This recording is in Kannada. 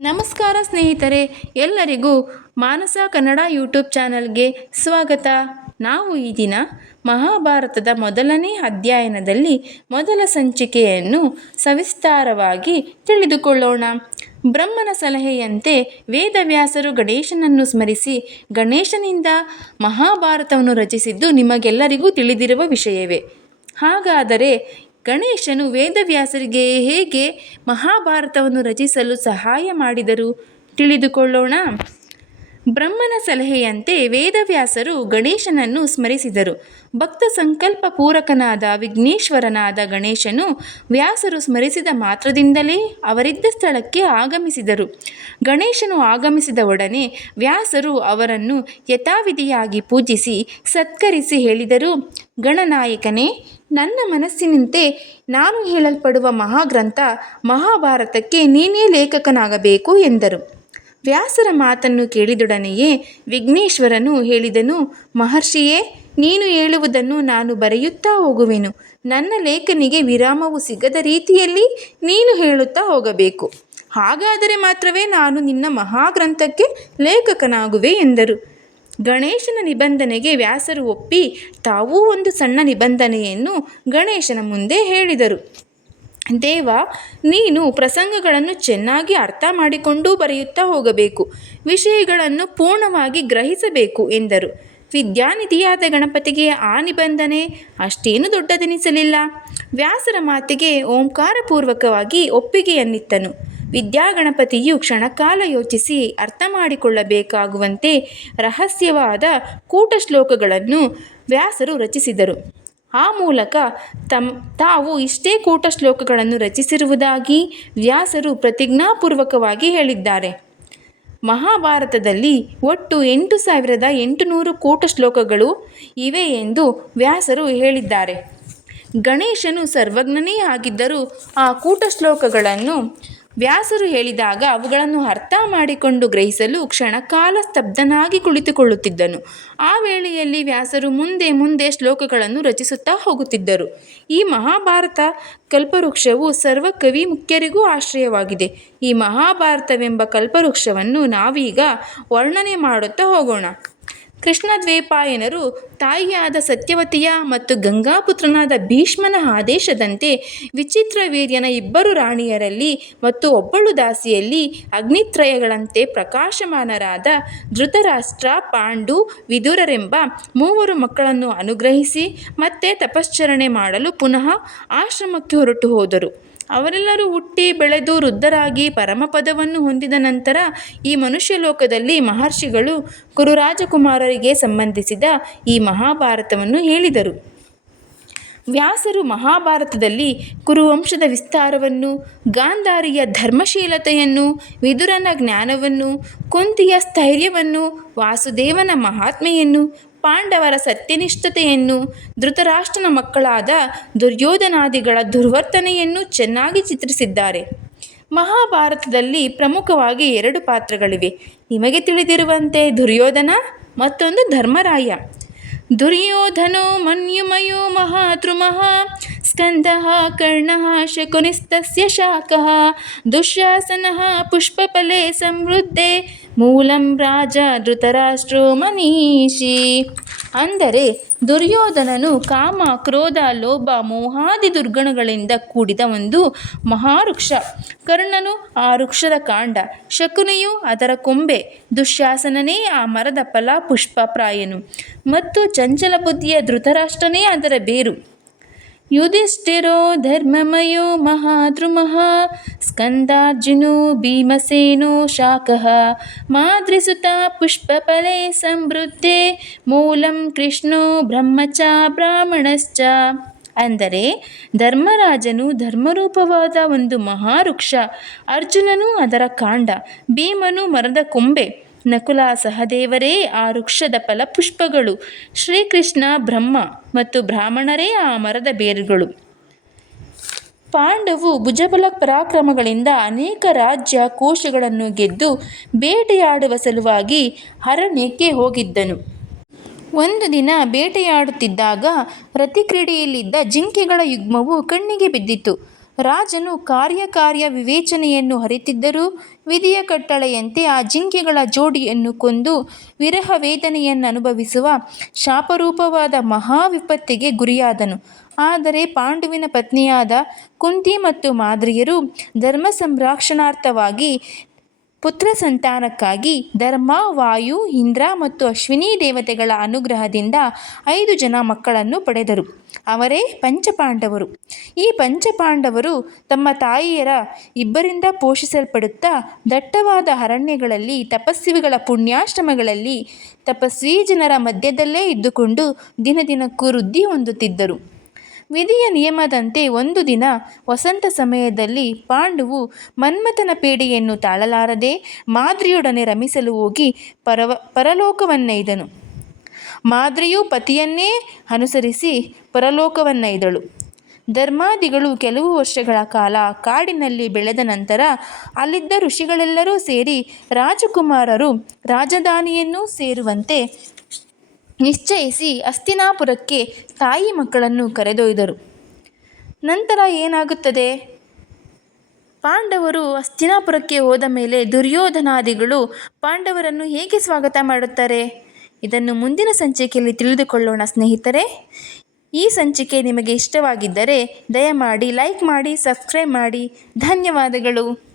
ನಮಸ್ಕಾರ ಸ್ನೇಹಿತರೆ, ಎಲ್ಲರಿಗೂ ಮಾನಸ ಕನ್ನಡ ಯೂಟ್ಯೂಬ್ ಚಾನಲ್ಗೆ ಸ್ವಾಗತ. ನಾವು ಈ ದಿನ ಮಹಾಭಾರತದ ಮೊದಲನೇ ಅಧ್ಯಯನದಲ್ಲಿ ಮೊದಲ ಸಂಚಿಕೆಯನ್ನು ಸವಿಸ್ತಾರವಾಗಿ ತಿಳಿದುಕೊಳ್ಳೋಣ. ಬ್ರಹ್ಮನ ಸಲಹೆಯಂತೆ ವೇದವ್ಯಾಸರು ಗಣೇಶನನ್ನು ಸ್ಮರಿಸಿ ಗಣೇಶನಿಂದ ಮಹಾಭಾರತವನ್ನು ರಚಿಸಿದ್ದು ನಿಮಗೆಲ್ಲರಿಗೂ ತಿಳಿದಿರುವ ವಿಷಯವೇ. ಹಾಗಾದರೆ ಗಣೇಶನು ವೇದವ್ಯಾಸರಿಗೆ ಹೇಗೆ ಮಹಾಭಾರತವನ್ನು ರಚಿಸಲು ಸಹಾಯ ಮಾಡಿದರು ತಿಳಿದುಕೊಳ್ಳೋಣ. ಬ್ರಹ್ಮನ ಸಲಹೆಯಂತೆ ವೇದವ್ಯಾಸರು ಗಣೇಶನನ್ನು ಸ್ಮರಿಸಿದರು. ಭಕ್ತ ಸಂಕಲ್ಪ ಪೂರಕನಾದ ವಿಘ್ನೇಶ್ವರನಾದ ಗಣೇಶನು ವ್ಯಾಸರು ಸ್ಮರಿಸಿದ ಮಾತ್ರದಿಂದಲೇ ಅವರಿದ್ದ ಸ್ಥಳಕ್ಕೆ ಆಗಮಿಸಿದರು. ಗಣೇಶನು ಆಗಮಿಸಿದ ಒಡನೆ ವ್ಯಾಸರು ಅವರನ್ನು ಯಥಾವಿಧಿಯಾಗಿ ಪೂಜಿಸಿ ಸತ್ಕರಿಸಿ ಹೇಳಿದರು, ಗಣನಾಯಕನೇ, ನನ್ನ ಮನಸ್ಸಿನಂತೆ ನಾನು ಹೇಳಲ್ಪಡುವ ಮಹಾಗ್ರಂಥ ಮಹಾಭಾರತಕ್ಕೆ ನೀನೇ ಲೇಖಕನಾಗಬೇಕು ಎಂದರು. ವ್ಯಾಸರ ಮಾತನ್ನು ಕೇಳಿದೊಡನೆಯೇ ವಿಘ್ನೇಶ್ವರನು ಹೇಳಿದನು, ಮಹರ್ಷಿಯೇ, ನೀನು ಹೇಳುವುದನ್ನು ನಾನು ಬರೆಯುತ್ತಾ ಹೋಗುವೆನು. ನನ್ನ ಲೇಖನಿಗೆ ವಿರಾಮವು ಸಿಗದ ರೀತಿಯಲ್ಲಿ ನೀನು ಹೇಳುತ್ತಾ ಹೋಗಬೇಕು. ಹಾಗಾದರೆ ಮಾತ್ರವೇ ನಾನು ನಿನ್ನ ಮಹಾಗ್ರಂಥಕ್ಕೆ ಲೇಖಕನಾಗುವೆ ಎಂದರು. ಗಣೇಶನ ನಿಬಂಧನೆಗೆ ವ್ಯಾಸರು ಒಪ್ಪಿ, ತಾವೂ ಒಂದು ಸಣ್ಣ ನಿಬಂಧನೆಯನ್ನು ಗಣೇಶನ ಮುಂದೆ ಹೇಳಿದರು. ದೇವ, ನೀನು ಪ್ರಸಂಗಗಳನ್ನು ಚೆನ್ನಾಗಿ ಅರ್ಥ ಮಾಡಿಕೊಂಡು ಬರೆಯುತ್ತಾ ಹೋಗಬೇಕು. ವಿಷಯಗಳನ್ನು ಪೂರ್ಣವಾಗಿ ಗ್ರಹಿಸಬೇಕು ಎಂದರು. ವಿದ್ಯಾನಿಧಿಯಾದ ಗಣಪತಿಗೆ ಆ ನಿಬಂಧನೆ ಅಷ್ಟೇನು ದೊಡ್ಡದೆನಿಸಲಿಲ್ಲ. ವ್ಯಾಸರ ಮಾತಿಗೆ ಓಂಕಾರಪೂರ್ವಕವಾಗಿ ಒಪ್ಪಿಗೆಯನ್ನಿತ್ತನು. ವಿದ್ಯಾಗಣಪತಿಯು ಕ್ಷಣಕಾಲ ಯೋಚಿಸಿ ಅರ್ಥ ಮಾಡಿಕೊಳ್ಳಬೇಕಾಗುವಂತೆ ರಹಸ್ಯವಾದ ಕೂಟ ಶ್ಲೋಕಗಳನ್ನು ವ್ಯಾಸರು ರಚಿಸಿದರು. ಆ ಮೂಲಕ ತಮ್, ತಾವು ಇಷ್ಟೇ ಕೂಟ ಶ್ಲೋಕಗಳನ್ನು ರಚಿಸಿರುವುದಾಗಿ ವ್ಯಾಸರು ಪ್ರತಿಜ್ಞಾಪೂರ್ವಕವಾಗಿ ಹೇಳಿದ್ದಾರೆ. ಮಹಾಭಾರತದಲ್ಲಿ ಒಟ್ಟು ಎಂಟು ಸಾವಿರದ ಎಂಟುನೂರು ಕೂಟ ಶ್ಲೋಕಗಳು ಇವೆ ಎಂದು ವ್ಯಾಸರು ಹೇಳಿದ್ದಾರೆ. ಗಣೇಶನು ಸರ್ವಜ್ಞನೇ ಆಗಿದ್ದರೂ ಆ ಕೂಟ ಶ್ಲೋಕಗಳನ್ನು ವ್ಯಾಸರು ಹೇಳಿದಾಗ ಅವುಗಳನ್ನು ಅರ್ಥ ಮಾಡಿಕೊಂಡು ಗ್ರಹಿಸಲು ಕ್ಷಣಕಾಲ ಸ್ತಬ್ಧನಾಗಿ ಕುಳಿತುಕೊಳ್ಳುತ್ತಿದ್ದನು. ಆ ವೇಳೆಯಲ್ಲಿ ವ್ಯಾಸರು ಮುಂದೆ ಮುಂದೆ ಶ್ಲೋಕಗಳನ್ನು ರಚಿಸುತ್ತಾ ಹೋಗುತ್ತಿದ್ದರು. ಈ ಮಹಾಭಾರತ ಕಲ್ಪವೃಕ್ಷವು ಸರ್ವ ಕವಿ ಮುಖ್ಯರಿಗೂ ಆಶ್ರಯವಾಗಿದೆ. ಈ ಮಹಾಭಾರತವೆಂಬ ಕಲ್ಪವೃಕ್ಷವನ್ನು ನಾವೀಗ ವರ್ಣನೆ ಮಾಡುತ್ತಾ ಹೋಗೋಣ. ಕೃಷ್ಣದ್ವೈಪಾಯನರು ತಾಯಿಯಾದ ಸತ್ಯವತಿಯ ಮತ್ತು ಗಂಗಾಪುತ್ರನಾದ ಭೀಷ್ಮನ ಆದೇಶದಂತೆ ವಿಚಿತ್ರ ವೀರ್ಯನ ಇಬ್ಬರು ರಾಣಿಯರಲ್ಲಿ ಮತ್ತು ಒಬ್ಬಳು ದಾಸಿಯಲ್ಲಿ ಅಗ್ನಿತ್ರಯಗಳಂತೆ ಪ್ರಕಾಶಮಾನರಾದ ಧೃತರಾಷ್ಟ್ರ, ಪಾಂಡು, ವಿದುರರೆಂಬ ಮೂವರು ಮಕ್ಕಳನ್ನು ಅನುಗ್ರಹಿಸಿ ಮತ್ತೆ ತಪಶ್ಚರಣೆ ಮಾಡಲು ಪುನಃ ಆಶ್ರಮಕ್ಕೆ ಹೊರಟು ಹೋದರು. ಅವರೆಲ್ಲರೂ ಹುಟ್ಟಿ ಬೆಳೆದು ವೃದ್ಧರಾಗಿ ಪರಮಪದವನ್ನು ಹೊಂದಿದ ನಂತರ ಈ ಮನುಷ್ಯ ಲೋಕದಲ್ಲಿ ಮಹರ್ಷಿಗಳು ಕುರುರಾಜಕುಮಾರರಿಗೆ ಸಂಬಂಧಿಸಿದ ಈ ಮಹಾಭಾರತವನ್ನು ಹೇಳಿದರು. ವ್ಯಾಸರು ಮಹಾಭಾರತದಲ್ಲಿ ಕುರುವಂಶದ ವಿಸ್ತಾರವನ್ನು, ಗಾಂಧಾರಿಯ ಧರ್ಮಶೀಲತೆಯನ್ನು, ವಿದುರನ ಜ್ಞಾನವನ್ನು, ಕುಂತಿಯ ಸ್ಥೈರ್ಯವನ್ನು, ವಾಸುದೇವನ ಮಹಾತ್ಮೆಯನ್ನು ಪಾಂಡವರ ಸತ್ಯನಿಷ್ಠತೆಯನ್ನು ಧೃತರಾಷ್ಟ್ರನ ಮಕ್ಕಳಾದ ದುರ್ಯೋಧನಾದಿಗಳ ದುರ್ವರ್ತನೆಯನ್ನು ಚೆನ್ನಾಗಿ ಚಿತ್ರಿಸಿದ್ದಾರೆ. ಮಹಾಭಾರತದಲ್ಲಿ ಪ್ರಮುಖವಾಗಿ ಎರಡು ಪಾತ್ರಗಳಿವೆ. ನಿಮಗೆ ತಿಳಿದಿರುವಂತೆ ದುರ್ಯೋಧನ, ಮತ್ತೊಂದು ಧರ್ಮರಾಯ. ದುರ್ಯೋಧನೋ ಮನ್ಯುಮಯೋ ಮಹಾದ್ರುಮಃ ಸ್ಕಂದಃ ಕರ್ಣಃ ಶಕುನಿಸ್ತಸ್ಯ ಶಾಖಃ ದುಶ್ಯಾಸನಃ ಪುಷ್ಪಫಲೆ ಸಮೃದ್ಧೆ ಮೂಲಂ ರಾಜ ಧೃತರಾಷ್ಟ್ರೋ ಮನೀಷಿ ಅಂದರೆ ದುರ್ಯೋಧನನು ಕಾಮ, ಕ್ರೋಧ, ಲೋಭ, ಮೋಹಾದಿ ದುರ್ಗುಣಗಳಿಂದ ಕೂಡಿದ ಒಂದು ಮಹಾವೃಕ್ಷ. ಕರ್ಣನು ಆ ವೃಕ್ಷದ ಕಾಂಡ, ಶಕುನಿಯು ಅದರ ಕೊಂಬೆ, ದುಶ್ಯಾಸನನೇ ಆ ಮರದ ಫಲ ಪುಷ್ಪ ಪ್ರಾಯನು ಮತ್ತು ಚಂಚಲ ಬುದ್ಧಿಯ ಧೃತರಾಷ್ಟ್ರನೇ ಅದರ ಬೇರು. ಯುಧಿಷ್ಠಿರೋ ಧರ್ಮಮಯೋ ಮಹಾದ್ರುಮಃ, ಸ್ಕಂದಾರ್ಜುನೋ ಭೀಮಸೇನೋ ಶಾಖಃ. ಮಾದ್ರಿಸುತ ಪುಷ್ಪಫಲೆ ಸಮೃದ್ಧೆ ಮೂಲಂ ಕೃಷ್ಣೋ ಬ್ರಹ್ಮಚ ಬ್ರಾಹ್ಮಣಶ್ಚ. ಅಂದರೆ ಧರ್ಮರಾಜನು ಧರ್ಮರೂಪವಾದ ಒಂದು ಮಹಾವೃಕ್ಷ, ಅರ್ಜುನನು ಅದರ ಕಾಂಡ, ಭೀಮನು ಮರದ ಕೊಂಬೆ ನಕುಲ ಸಹದೇವರೇ ಆ ವೃಕ್ಷದ ಫಲಪುಷ್ಪಗಳು. ಶ್ರೀಕೃಷ್ಣ ಬ್ರಹ್ಮ ಮತ್ತು ಬ್ರಾಹ್ಮಣರೇ ಆ ಮರದ ಬೇರುಗಳು. ಪಾಂಡವು ಭುಜಬಲ ಪರಾಕ್ರಮಗಳಿಂದ ಅನೇಕ ರಾಜ್ಯ ಕೋಶಗಳನ್ನು ಗೆದ್ದು ಬೇಟೆಯಾಡುವ ಸಲುವಾಗಿ ಅರಣ್ಯಕ್ಕೆ ಹೋಗಿದ್ದನು. ಒಂದು ದಿನ ಬೇಟೆಯಾಡುತ್ತಿದ್ದಾಗ ರತಿಕ್ರೀಡೆಯಲ್ಲಿದ್ದ ಜಿಂಕೆಗಳ ಯುಗ್ಮವು ಕಣ್ಣಿಗೆ ಬಿದ್ದಿತು. ರಾಜನು ಕಾರ್ಯಕಾರ್ಯ ವಿವೇಚನೆಯನ್ನು ಹರಿತಿದ್ದರೂ ವಿಧಿಯ ಕಟ್ಟಳೆಯಂತೆ ಆ ಜಿಂಕೆಗಳ ಜೋಡಿಯನ್ನು ಕೊಂದು ವಿರಹ ವೇದನೆಯನ್ನು ಅನುಭವಿಸುವ ಶಾಪರೂಪವಾದ ಮಹಾವಿಪತ್ತಿಗೆ ಗುರಿಯಾದನು. ಆದರೆ ಪಾಂಡುವಿನ ಪತ್ನಿಯಾದ ಕುಂತಿ ಮತ್ತು ಮಾದ್ರಿಯರು ಧರ್ಮ ಸಂರಕ್ಷಣಾರ್ಥವಾಗಿ ಪುತ್ರ ಸಂತಾನಕ್ಕಾಗಿ ಧರ್ಮ, ವಾಯು, ಇಂದ್ರ ಮತ್ತು ಅಶ್ವಿನಿ ದೇವತೆಗಳ ಅನುಗ್ರಹದಿಂದ ಐದು ಜನ ಮಕ್ಕಳನ್ನು ಪಡೆದರು. ಅವರೇ ಪಂಚಪಾಂಡವರು. ಈ ಪಂಚಪಾಂಡವರು ತಮ್ಮ ತಾಯಿಯರ ಇಬ್ಬರಿಂದ ಪೋಷಿಸಲ್ಪಡುತ್ತಾ ದಟ್ಟವಾದ ಅರಣ್ಯಗಳಲ್ಲಿ ತಪಸ್ವಿಗಳ ಪುಣ್ಯಾಶ್ರಮಗಳಲ್ಲಿ ತಪಸ್ವಿ ಜನರ ಮಧ್ಯದಲ್ಲೇ ಇದ್ದುಕೊಂಡು ದಿನದಿನಕ್ಕೂ ವೃದ್ಧಿ ಹೊಂದುತ್ತಿದ್ದರು. ವಿಧಿಯ ನಿಯಮದಂತೆ ಒಂದು ದಿನ ವಸಂತ ಸಮಯದಲ್ಲಿ ಪಾಂಡುವು ಮನ್ಮಥನ ಪೇಡೆಯನ್ನು ತಾಳಲಾರದೆ ಮಾದ್ರಿಯೊಡನೆ ರಮಿಸಲು ಹೋಗಿ ಪರವ, ಪರಲೋಕವನ್ನೈದನು. ಮಾದ್ರಿಯು ಪತಿಯನ್ನೇ ಅನುಸರಿಸಿ ಪರಲೋಕವನ್ನೈದಳು. ಧರ್ಮಾದಿಗಳು ಕೆಲವು ವರ್ಷಗಳ ಕಾಲ ಕಾಡಿನಲ್ಲಿ ಬೆಳೆದ ನಂತರ ಅಲ್ಲಿದ್ದ ಋಷಿಗಳೆಲ್ಲರೂ ಸೇರಿ ರಾಜಕುಮಾರರು ರಾಜಧಾನಿಯನ್ನು ಸೇರುವಂತೆ ನಿಶ್ಚಯಿಸಿ ಹಸ್ತಿನಾಪುರಕ್ಕೆ ತಾಯಿ ಮಕ್ಕಳನ್ನು ಕರೆದೊಯ್ದರು. ನಂತರ ಏನಾಗುತ್ತದೆ? ಪಾಂಡವರು ಹಸ್ತಿನಾಪುರಕ್ಕೆ ಹೋದ ಮೇಲೆ ದುರ್ಯೋಧನಾದಿಗಳು ಪಾಂಡವರನ್ನು ಹೇಗೆ ಸ್ವಾಗತ ಮಾಡುತ್ತಾರೆ? ಇದನ್ನು ಮುಂದಿನ ಸಂಚಿಕೆಯಲ್ಲಿ ತಿಳಿದುಕೊಳ್ಳೋಣ ಸ್ನೇಹಿತರೆ. ಈ ಸಂಚಿಕೆ ನಿಮಗೆ ಇಷ್ಟವಾಗಿದ್ದರೆ ದಯಮಾಡಿ ಲೈಕ್ ಮಾಡಿ, ಸಬ್ಸ್ಕ್ರೈಬ್ ಮಾಡಿ. ಧನ್ಯವಾದಗಳು.